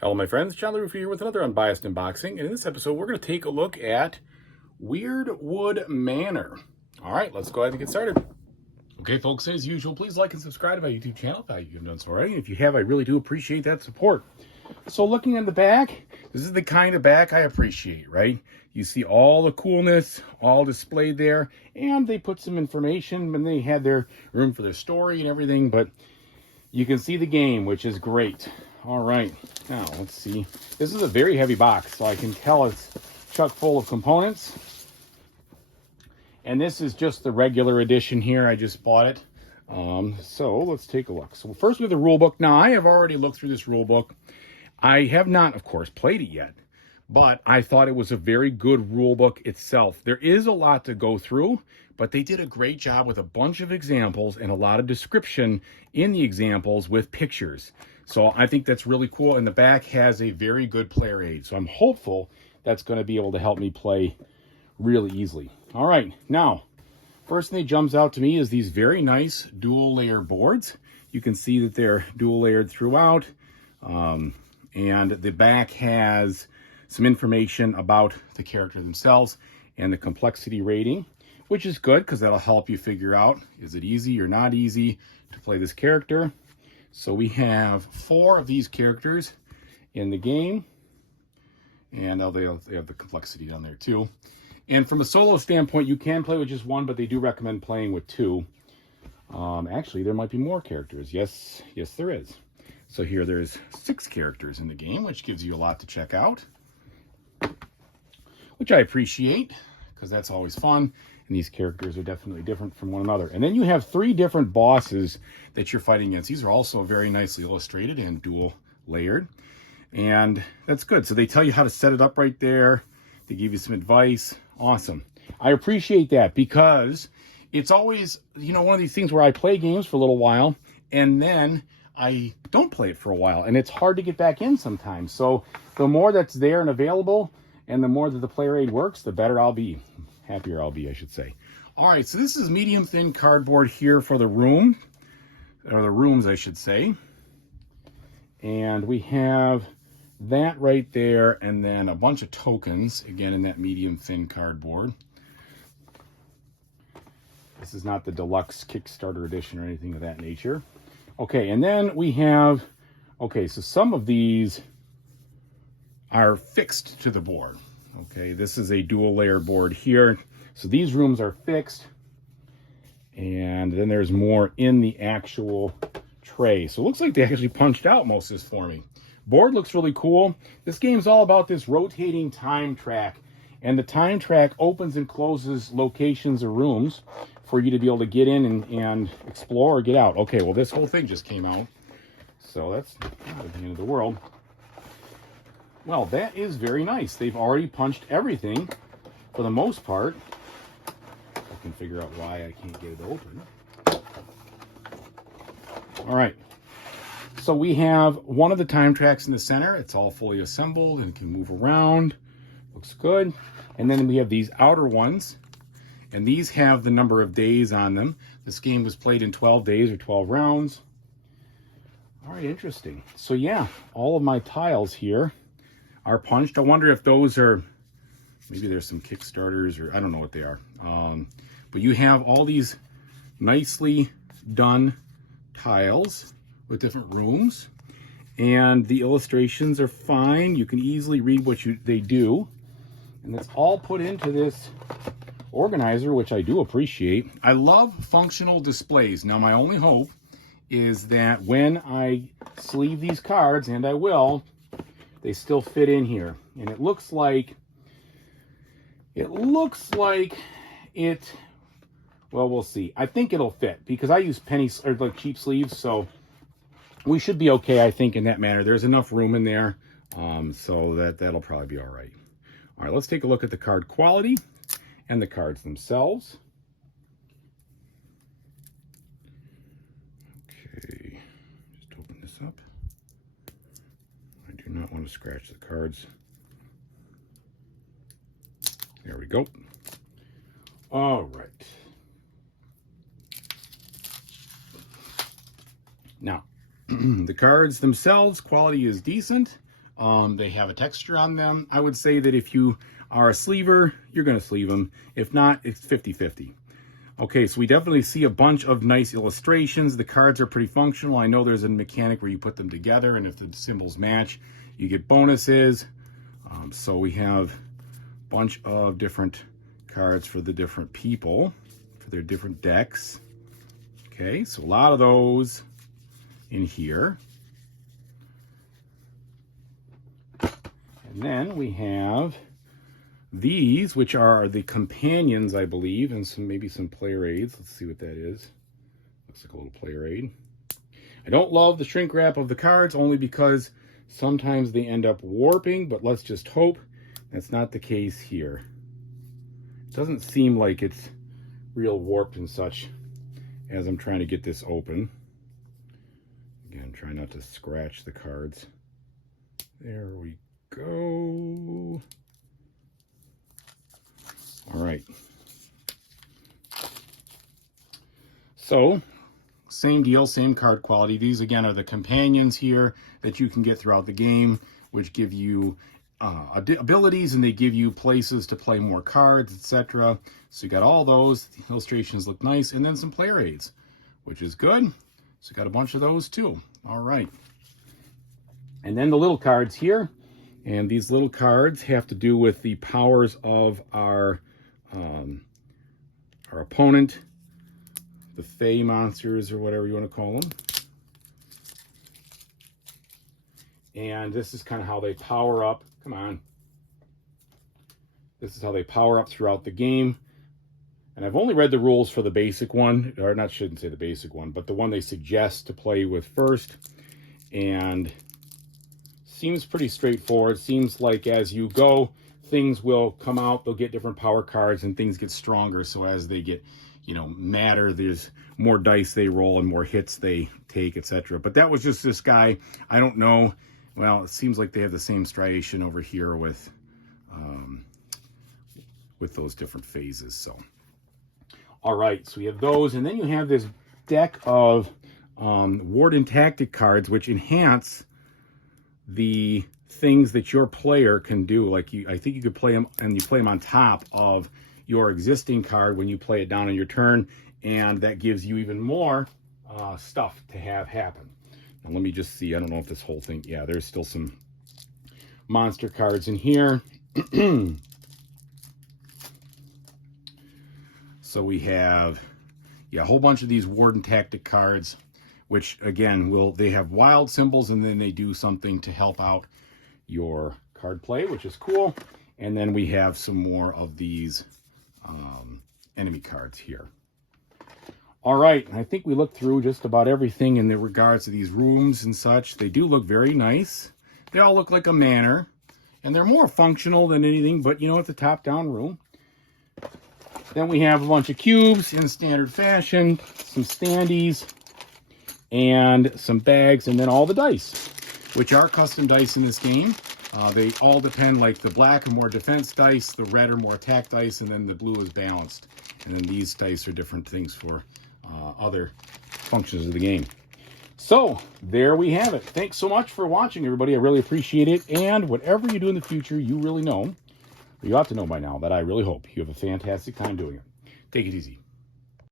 Hello my friends, John LaRuffa here with another Unbiased Unboxing, and in this episode we're going to take a look at Weirdwood Manor. Alright, let's go ahead and get started. Okay folks, as usual, please like and subscribe to my YouTube channel if you haven't done so already. If you have, I really do appreciate that support. So looking at the back, this is the kind of back I appreciate, right? You see all the coolness all displayed there, and they put some information, and they had their room for their story and everything, but you can see the game, which is great. All right, now let's see. This is a very heavy box, so I can tell it's chock full of components. And this is just the regular edition here. I just bought it. So let's take a look. So first we have the rule book. Now I have already looked through this rule book. I have not, of course, played it yet, but I thought it was a very good rule book itself. There is a lot to go through, but they did a great job with a bunch of examples and a lot of description in the examples with pictures. So I think that's really cool. And the back has a very good player aid. So I'm hopeful that's going to be able to help me play really easily. All right, now, first thing that jumps out to me is these very nice dual layer boards. You can see that they're dual layered throughout. And the back has some information about the character themselves and the complexity rating, which is good because that'll help you figure out, is it easy or not easy to play this character? So we have 4 of these characters in the game, and they have the complexity down there too. And from a solo standpoint, you can play with just 1, but they do recommend playing with 2. Actually, there might be more characters. Yes, there is. So here there's 6 characters in the game, which gives you a lot to check out, which I appreciate because that's always fun. And these characters are definitely different from one another. And then you have 3 different bosses that you're fighting against. These are also very nicely illustrated and dual layered. And that's good. So they tell you how to set it up right there. They give you some advice. Awesome. I appreciate that because it's always, one of these things where I play games for a little while and then I don't play it for a while. And it's hard to get back in sometimes. So the more that's there and available and the more that the player aid works, the better I'll be. Happier I'll be, I should say. All right, so this is medium thin cardboard here for the room, or the rooms, I should say. And we have that right there, and then a bunch of tokens, again, in that medium thin cardboard. This is not the deluxe Kickstarter edition or anything of that nature. Okay, and then we have, so some of these are fixed to the board. Okay, this is a dual layer board here. So these rooms are fixed. And then there's more in the actual tray. So it looks like they actually punched out most of this for me. Board looks really cool. This game's all about this rotating time track. And the time track opens and closes locations or rooms for you to be able to get in and explore or get out. Okay, well this whole thing just came out. So that's not the end of the world. Well, that is very nice. They've already punched everything for the most part. I can figure out why I can't get it open. All right. So we have one of the time tracks in the center. It's all fully assembled and can move around. Looks good. And then we have these outer ones. And these have the number of days on them. This game was played in 12 days or 12 rounds. All right, interesting. So yeah, all of my tiles here are punched. I wonder if those are, maybe there's some Kickstarters or I don't know what they are. But you have all these nicely done tiles with different rooms and the illustrations are fine. You can easily read what they do. And it's all put into this organizer, which I do appreciate. I love functional displays. Now my only hope is that when I sleeve these cards, and I will, they still fit in here. And it looks like it, well, we'll see. I think it'll fit because I use cheap sleeves, so we should be okay, I think, in that manner. There's enough room in there, so that'll probably be all right. All right, let's take a look at the card quality and the cards themselves. Okay, just open this up. I do not want to scratch the cards. There we go. All right. Now, the cards themselves, quality is decent. They have a texture on them. I would say that if you are a sleever, you're going to sleeve them. If not, it's 50-50. Okay, so we definitely see a bunch of nice illustrations. The cards are pretty functional. I know there's a mechanic where you put them together, and if the symbols match, you get bonuses. So we have a bunch of different cards for the different people, for their different decks. Okay, so a lot of those in here. And then we have these, which are the companions, I believe, and maybe some player aids. Let's see what that is. Looks like a little player aid. I don't love the shrink wrap of the cards, only because sometimes they end up warping, but let's just hope that's not the case here. It doesn't seem like it's real warped and such as I'm trying to get this open. Again, try not to scratch the cards. There we go. All right. So, same deal, same card quality. These, again, are the companions here that you can get throughout the game, which give you abilities, and they give you places to play more cards, etc. So you got all those. The illustrations look nice. And then some player aids, which is good. So got a bunch of those too. All right. And then the little cards here. And these little cards have to do with the powers of our opponent, the Fey monsters, or whatever you want to call them. And this is kind of how they power up. Come on. This is how they power up throughout the game. And I've only read the rules for the basic one, or not, shouldn't say the basic one, but the one they suggest to play with first. And seems pretty straightforward. Seems like as you go, things will come out. They'll get different power cards and things get stronger. So as they get, madder, there's more dice they roll and more hits they take, etc. But that was just this guy. I don't know. Well, it seems like they have the same striation over here with those different phases. So, all right. So we have those, and then you have this deck of Warden Tactic cards, which enhance the things that your player can do. Like I think you could play them, and you play them on top of your existing card when you play it down on your turn, and that gives you even more stuff to have happen. Now let me just see. I don't know if this whole thing. Yeah, there's still some monster cards in here. So we have a whole bunch of these Warden Tactic cards, which again they have wild symbols, and then they do something to help out your card play, which is cool. And then we have some more of these enemy cards here. All right, I think we looked through just about everything in the regards to these rooms and such. They do look very nice. They all look like a manor, and they're more functional than anything, but it's a top-down room. Then we have a bunch of cubes in standard fashion, some standees, and some bags, and then all the dice, which are custom dice in this game. They all depend, like the black are more defense dice, the red are more attack dice, and then the blue is balanced. And then these dice are different things for other functions of the game. So there we have it. Thanks so much for watching, everybody. I really appreciate it. And whatever you do in the future, you really know, you ought to know by now, that I really hope you have a fantastic time doing it. Take it easy.